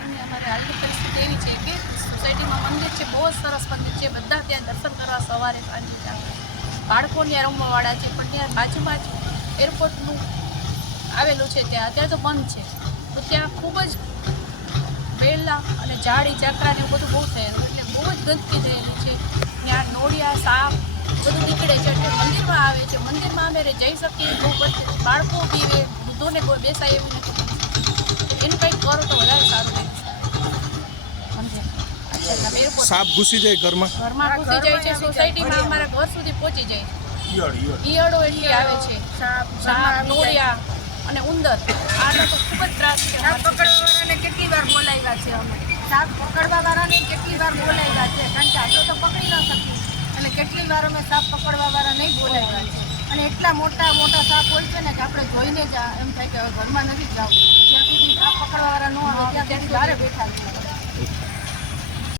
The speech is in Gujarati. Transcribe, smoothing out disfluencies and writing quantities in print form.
અહીંની અમારી આર્થિક પરિસ્થિતિ એવી છે કે સોસાયટીમાં મંદિર છે, બહુ જ સરસ મંદિર છે, બધા ત્યાં દર્શન કરવા સવારે સાંજે જતા. બાળકો ત્યાં રમવાવાળા છે, પણ ત્યાં બાજુમાં જ એરપોર્ટનું આવેલું છે, ત્યાં અત્યારે તો બંધ છે. તો ત્યાં ખૂબ જ વેલા અને ઝાડી ઝાકરા ને એવું બધું બહુ થયેલું, એટલે બહુ જ ગંદકી થયેલી છે. ત્યાં નોળિયા સાપ બધું નીકળે છે, એટલે મંદિરમાં આવે છે. મંદિરમાં અમે જઈ શકીએ બહુ પછી બાળકો પીવે, વૃદ્ધોને બેસાય એવું નથી. એનું કંઈક કરો તો વધારે સારું રહે. સાપ ઘૂસી જાય ઘરમાં ઘૂસી જાય છે, સોસાયટીમાં અમારા ઘર સુધી પહોંચી જાય છે. ઈયળો એટલી આવે છે, સાપ નોળિયા અને ઉંદર. આનો તો ખૂબ જ ત્રાસ છે. સાપ પકડવાવાળાને કેટલી વાર બોલાવ્યા છે અમે, સાપ પકડવાવાળાને કેટલી વાર બોલાવ્યા છે, કારણ કે આટલો તો પકડી ન શકીએ, એટલે કેટલી વાર અમે સાપ પકડવાવાળા નહીં બોલાવ્યા છે. અને એટલા મોટા મોટા સાપ હોય છે ને કે આપણે જોઈને જ એમ થાય કે ઘરમાં નથી જવું. જ્યાં સુધી સાપ પકડવાવાળા ન આવે ત્યાં સુધી બહાર બેઠા છે.